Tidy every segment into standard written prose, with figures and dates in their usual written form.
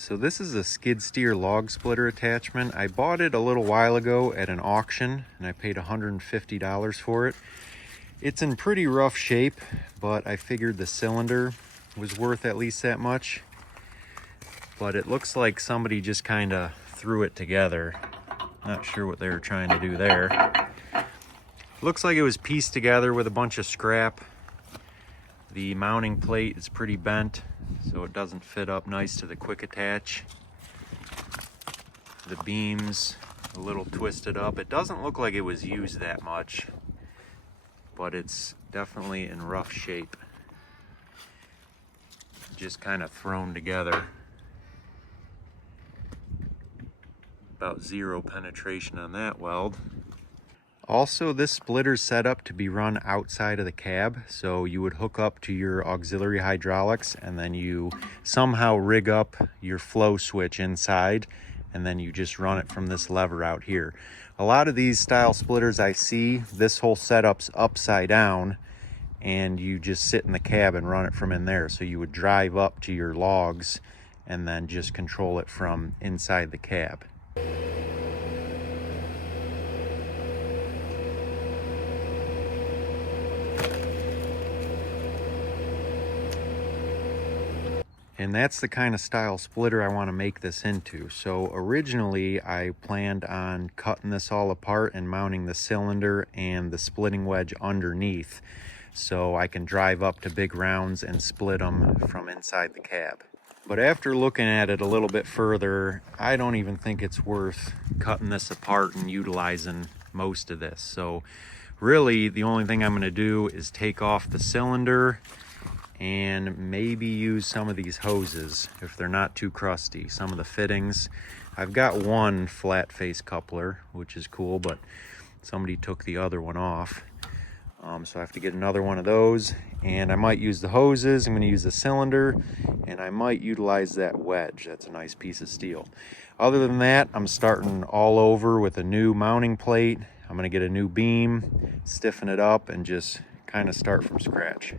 So this is a skid steer log splitter attachment. I bought it a little while ago at an auction and I paid $150 for it. It's in pretty rough shape, but I figured the cylinder was worth at least that much. But it looks like somebody just kind of threw it together. Not sure what they were trying to do there. Looks like it was pieced together with a bunch of scrap. The mounting plate is pretty bent, so it doesn't fit up nice to the quick attach. The beams a little twisted up. It doesn't look like it was used that much, but it's definitely in rough shape. Just kind of thrown together. About zero penetration on that weld. Also, this splitter's set up to be run outside of the cab, so you would hook up to your auxiliary hydraulics and then you somehow rig up your flow switch inside, and then you just run it from this lever out here. A lot of these style splitters I see, this whole setup's upside down and you just sit in the cab and run it from in there. So you would drive up to your logs and then just control it from inside the cab. And that's the kind of style splitter I want to make this into. So originally I planned on cutting this all apart and mounting the cylinder and the splitting wedge underneath so I can drive up to big rounds and split them from inside the cab. But after looking at it a little bit further, I don't even think it's worth cutting this apart and utilizing most of this. So really the only thing I'm going to do is take off the cylinder and maybe use some of these hoses if they're not too crusty. Some of the fittings. I've got one flat face coupler, which is cool, but somebody took the other one off. So I have to get another one of those, and I might use the hoses. I'm going to use the cylinder, and I might utilize that wedge. That's a nice piece of steel. Other than that, I'm starting all over with a new mounting plate. I'm going to get a new beam, stiffen it up, and just kind of start from scratch.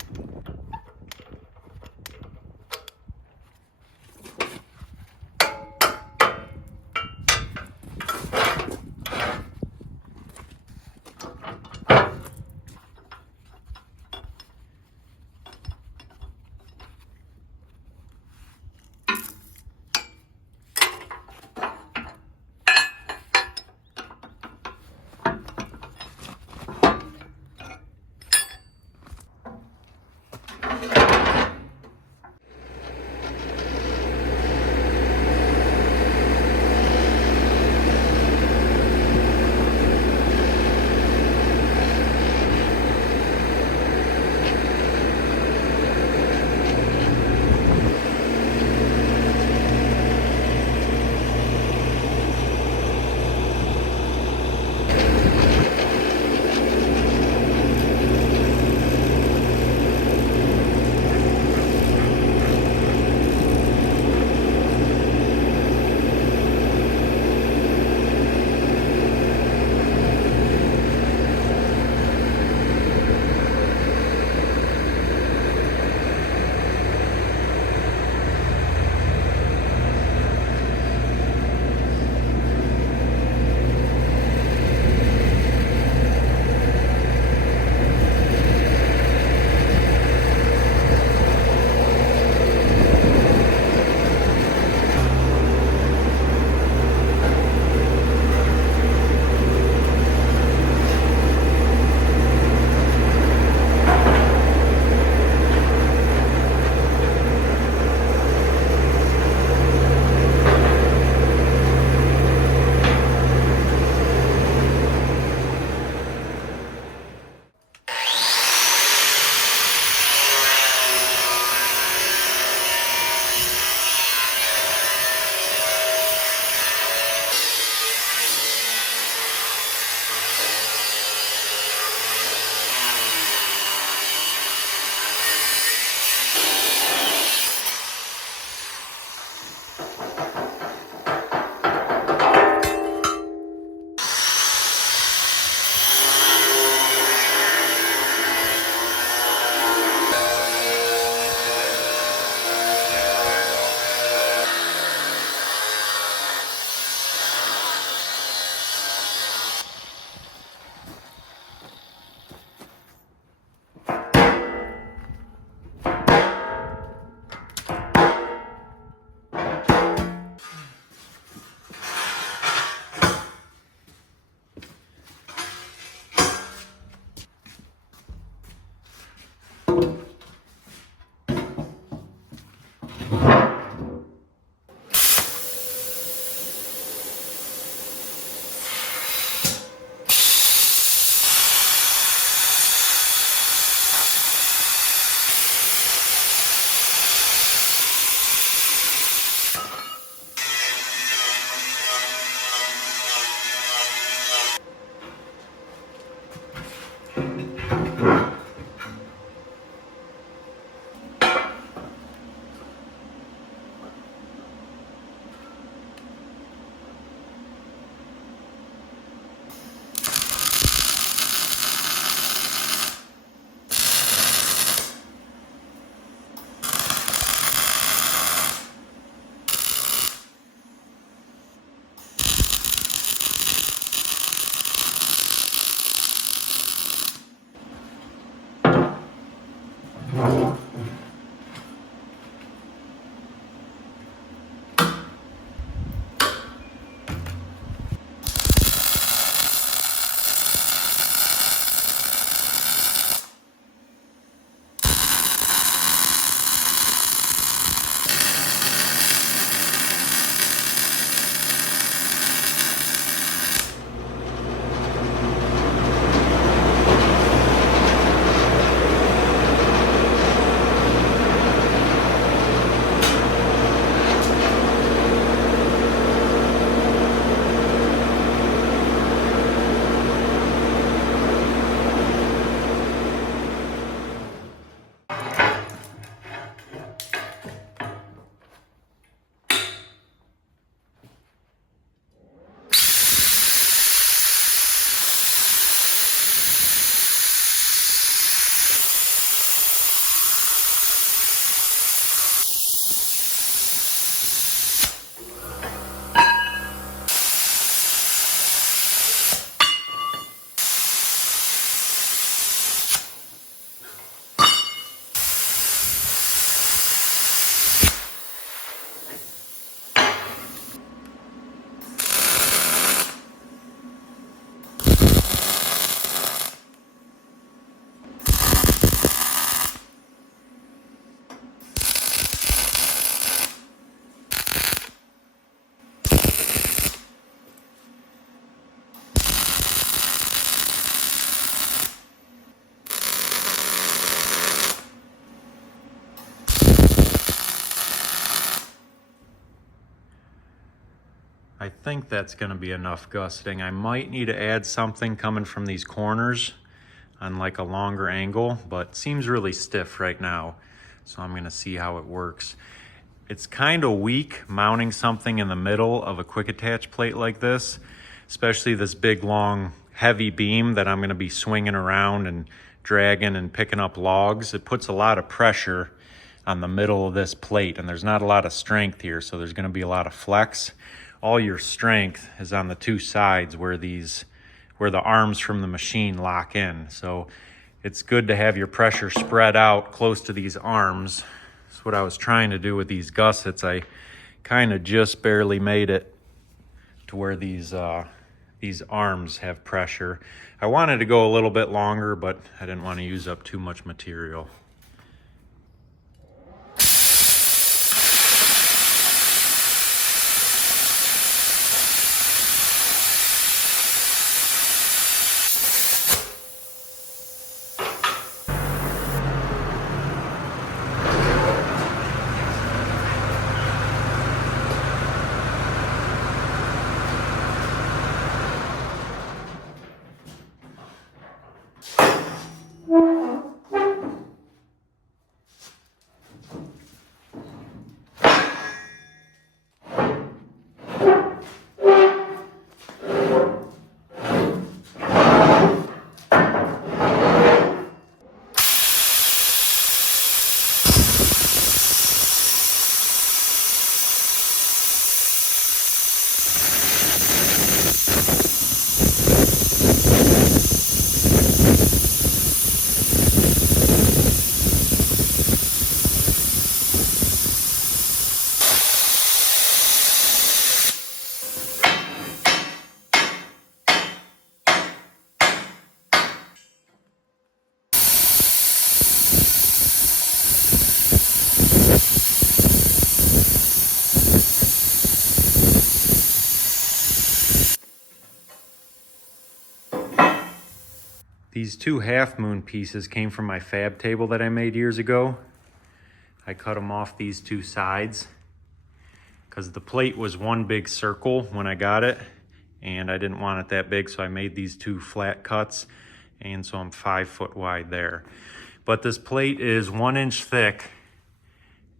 I think that's gonna be enough gusseting. I might need to add something coming from these corners on like a longer angle, but seems really stiff right now. So I'm gonna see how it works. It's kind of weak mounting something in the middle of a quick attach plate like this, especially this big, long, heavy beam that I'm gonna be swinging around and dragging and picking up logs. It puts a lot of pressure on the middle of this plate, and there's not a lot of strength here, so there's gonna be a lot of flex. All your strength is on the two sides where the arms from the machine lock in. So it's good to have your pressure spread out close to these arms. That's what I was trying to do with these gussets. I kind of just barely made it to where these arms have pressure. I wanted to go a little bit longer, but I didn't want to use up too much material. These two half moon pieces came from my fab table that I made years ago. I cut them off these two sides because the plate was one big circle when I got it, and I didn't want it that big, so I made these two flat cuts, and so I'm 5 foot wide there. But this plate is 1 inch thick,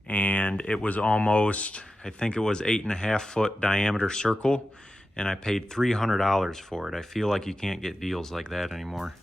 and it was almost, I think it was 8.5 foot diameter circle, and I paid $300 for it. I feel like you can't get deals like that anymore.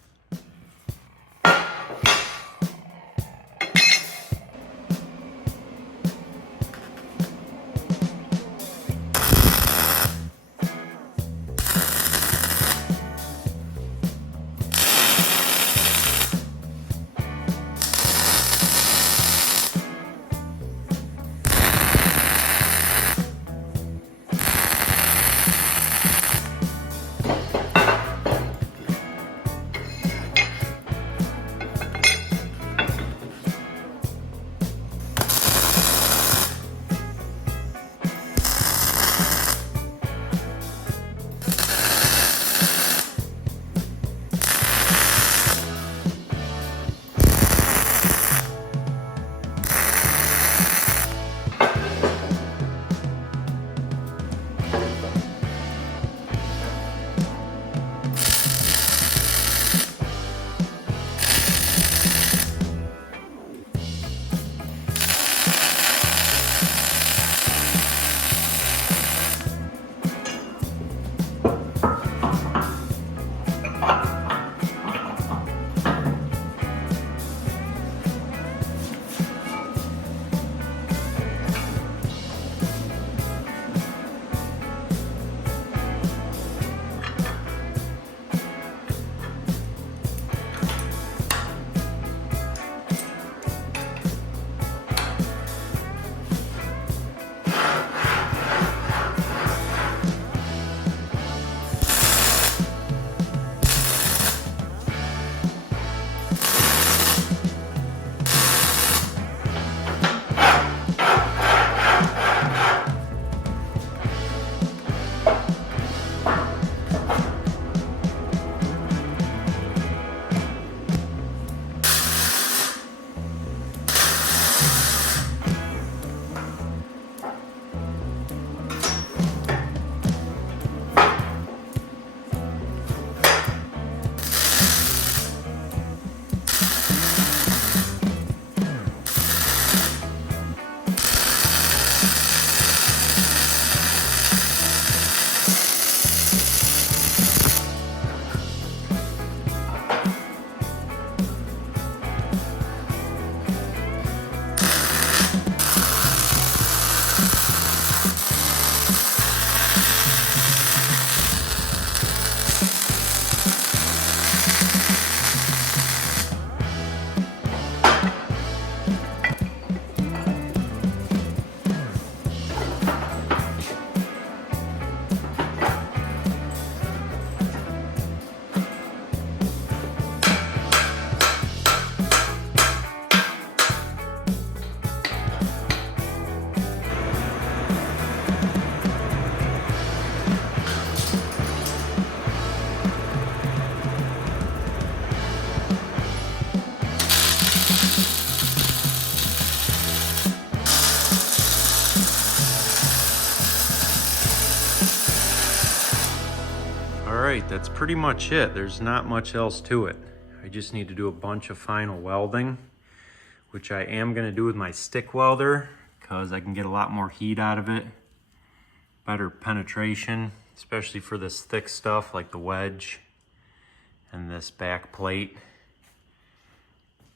right, that's pretty much it. There's not much else to it. I just need to do a bunch of final welding, which I am gonna do with my stick welder because I can get a lot more heat out of it. Better penetration, especially for this thick stuff like the wedge and this back plate.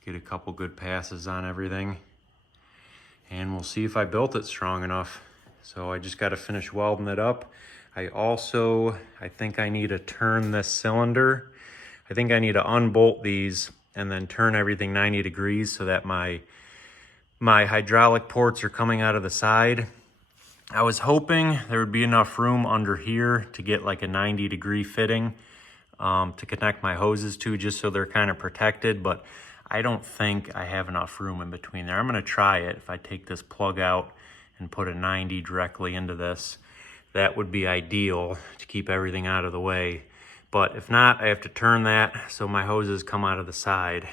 Get a couple good passes on everything. And we'll see if I built it strong enough. So I just gotta finish welding it up. I think I need to turn this cylinder. I think I need to unbolt these and then turn everything 90 degrees so that my hydraulic ports are coming out of the side. I was hoping there would be enough room under here to get like a 90-degree fitting to connect my hoses to, just so they're kind of protected, but I don't think I have enough room in between there. I'm gonna try it. If I take this plug out and put a 90 directly into this, that would be ideal to keep everything out of the way. But if not, I have to turn that so my hoses come out of the side.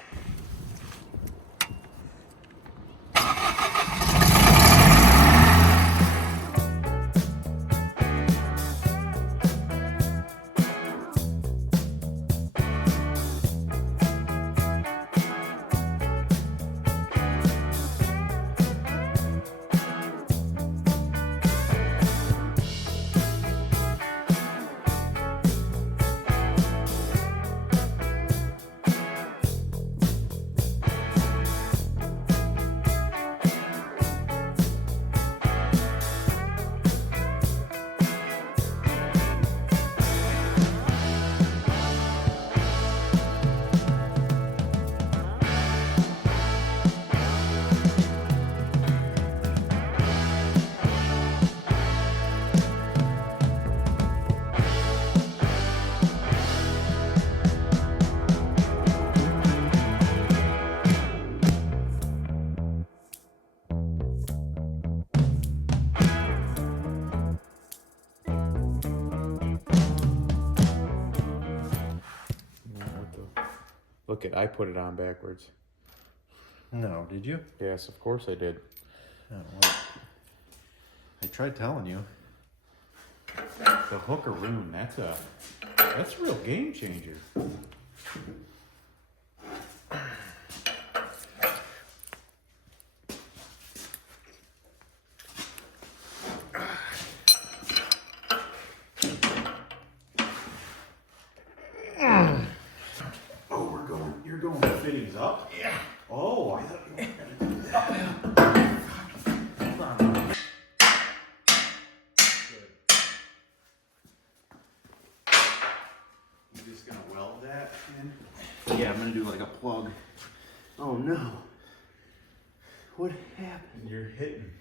Look it, I put it on backwards. No, did you? Yes, of course I did. Oh, well, I tried telling you. The hookaroon, that's a real game changer. You're going fittings up? Yeah. Oh, I thought you were gonna do that. Hold on. You just gonna weld that in? Yeah, I'm gonna do like a plug. Oh no. What happened? You're hitting.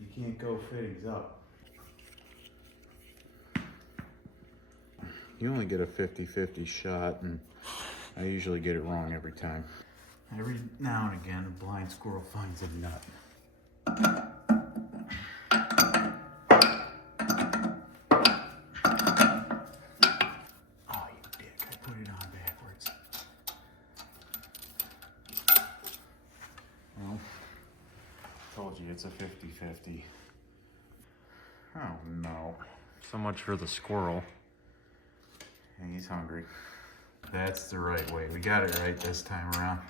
You can't go fittings up. You only get a 50-50 shot, and I usually get it wrong every time. Every now and again, a blind squirrel finds a nut. Oh, you dick. I put it on backwards. Well, told you it's a 50-50. Oh, no. So much for the squirrel. He's hungry. That's the right way. We got it right this time around.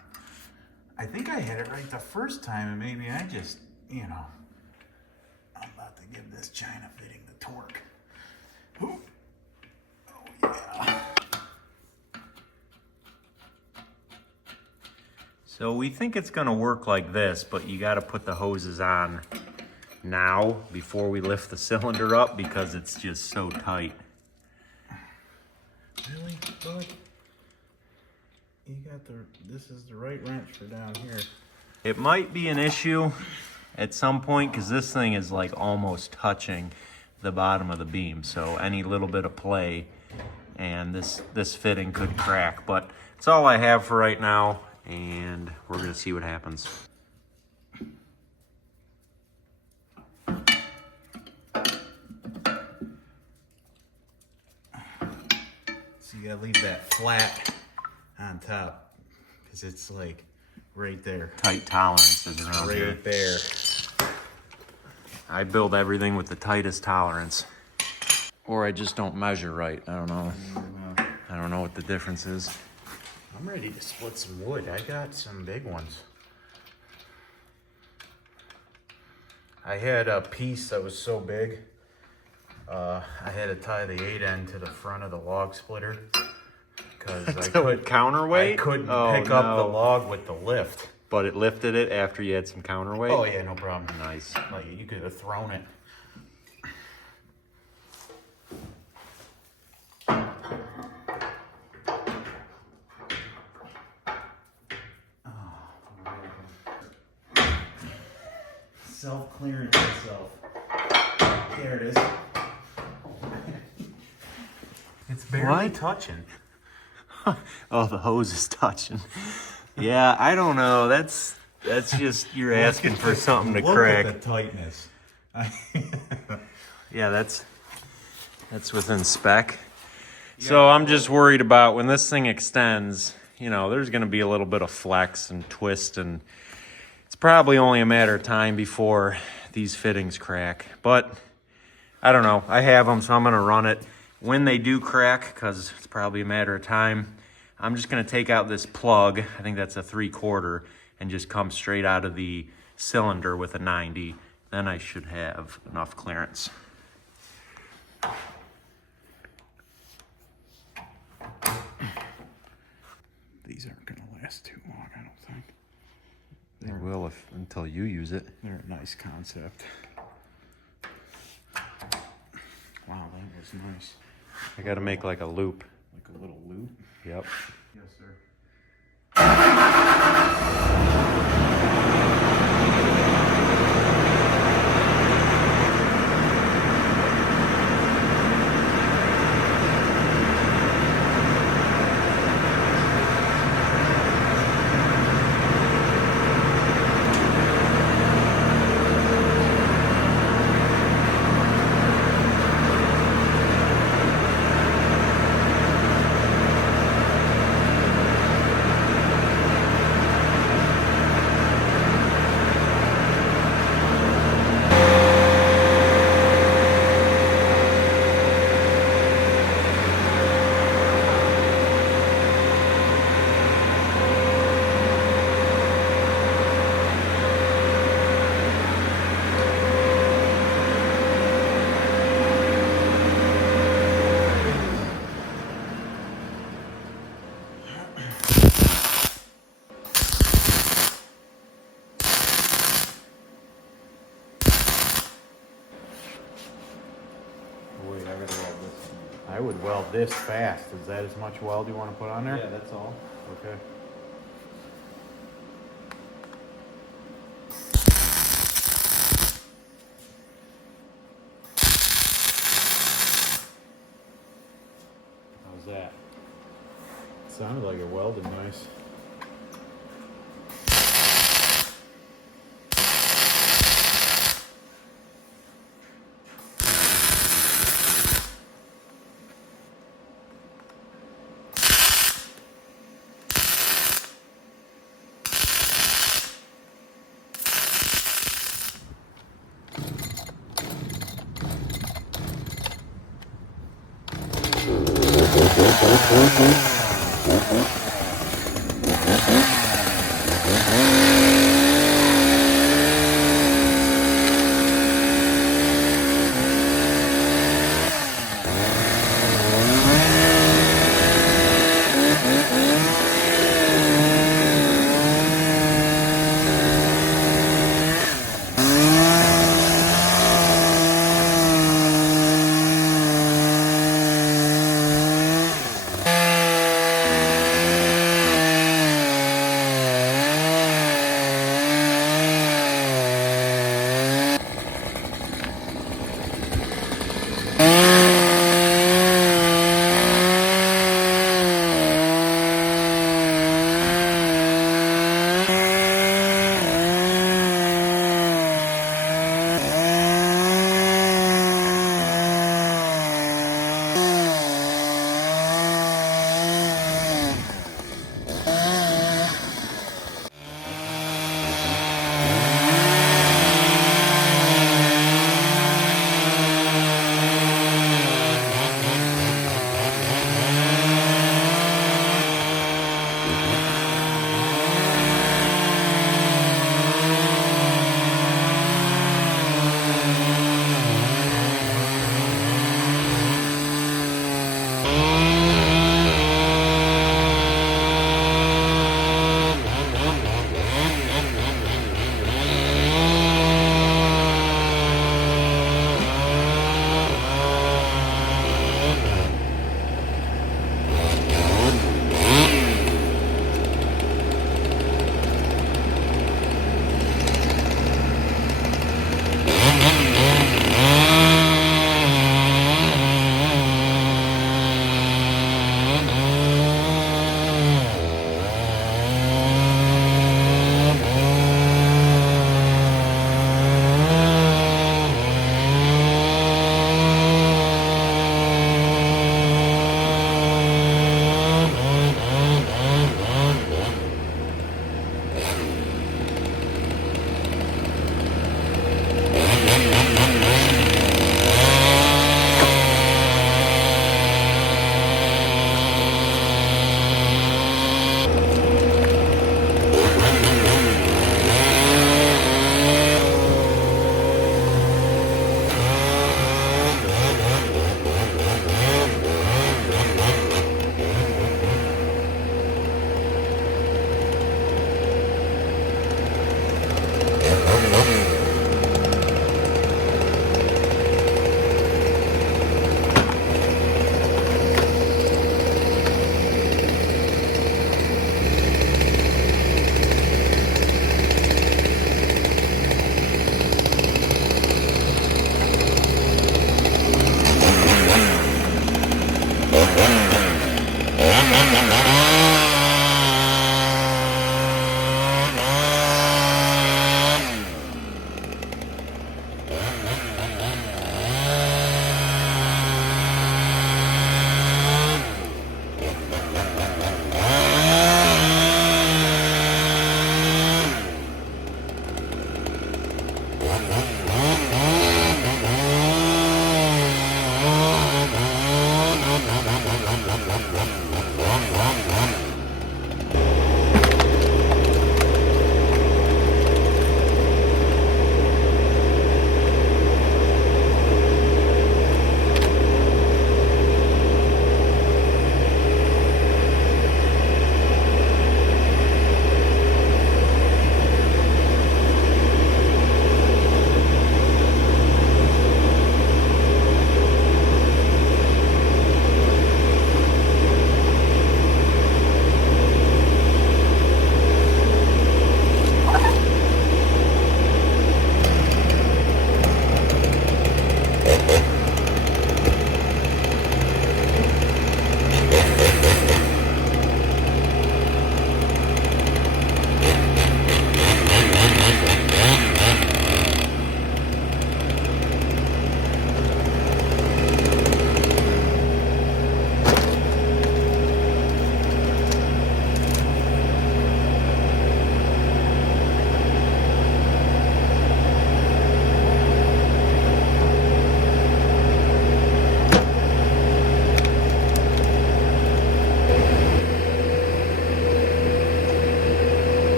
I think I had it right the first time, and maybe I just, I'm about to give this China fitting the torque. Ooh. Oh, yeah. So we think it's gonna work like this, but you gotta put the hoses on now before we lift the cylinder up because it's just so tight. Really, bud? You got this is the right wrench for down here. It might be an issue at some point because this thing is like almost touching the bottom of the beam. So any little bit of play and this fitting could crack, but it's all I have for right now and we're gonna see what happens. So you gotta leave that flat on top because it's like right there. Tight tolerances around here. Right there. I build everything with the tightest tolerance. or I just don't measure right. I don't know. And, I don't know what the difference is. I'm ready to split some wood. I got some big ones. I had a piece that was so big, I had to tie the 8 end to the front of the log splitter because I Counterweight? couldn't pick up the log with the lift. But it lifted it after you had some counterweight? Oh yeah, no problem. Nice. Like you could have thrown it. Self-clearing itself. There it is. It's barely touching. Oh, the hose is touching. Yeah, I don't know. That's just, you're asking for something to crack. Look at the tightness. Yeah, that's within spec. So I'm just worried about when this thing extends, you know, there's going to be a little bit of flex and twist, and it's probably only a matter of time before these fittings crack. But I don't know. I have them, so I'm going to run it. When they do crack, because it's probably a matter of time, I'm just going to take out this plug. I think that's a 3/4, and just come straight out of the cylinder with a 90. Then I should have enough clearance. These aren't going to last too long, I don't think. They will until you use it. They're a nice concept. Wow, that was nice. I got to make like a loop. Like a little loop. Yep. Yes, sir. I would weld this fast. Is that as much weld you want to put on there? Yeah, that's all. Okay. How's that? Sounded like it welded nice.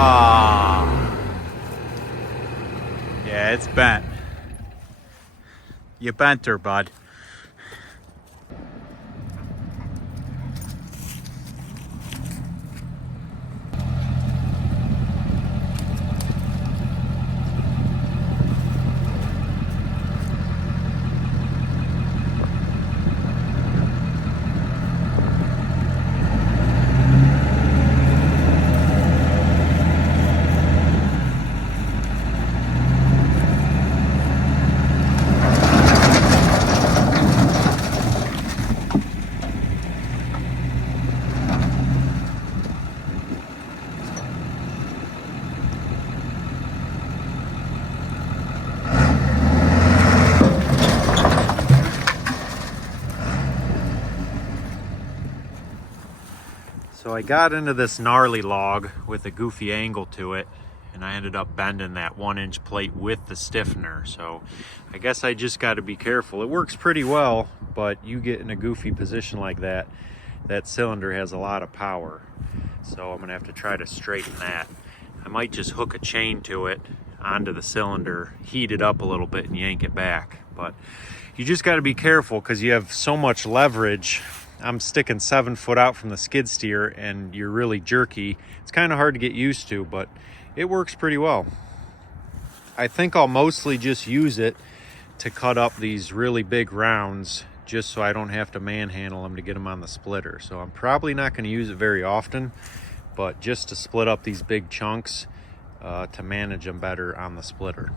Ah. Yeah, it's bent. You bent her, bud. So I got into this gnarly log with a goofy angle to it, and I ended up bending that 1-inch plate with the stiffener. So I guess I just got to be careful. It works pretty well, but you get in a goofy position like that, that cylinder has a lot of power. So I'm gonna have to try to straighten that. I might just hook a chain to it onto the cylinder, heat it up a little bit and yank it back. But you just got to be careful because you have so much leverage. I'm sticking 7 foot out from the skid steer and you're really jerky. It's kind of hard to get used to, but it works pretty well. I think I'll mostly just use it to cut up these really big rounds just so I don't have to manhandle them to get them on the splitter. So I'm probably not going to use it very often, but just to split up these big chunks to manage them better on the splitter.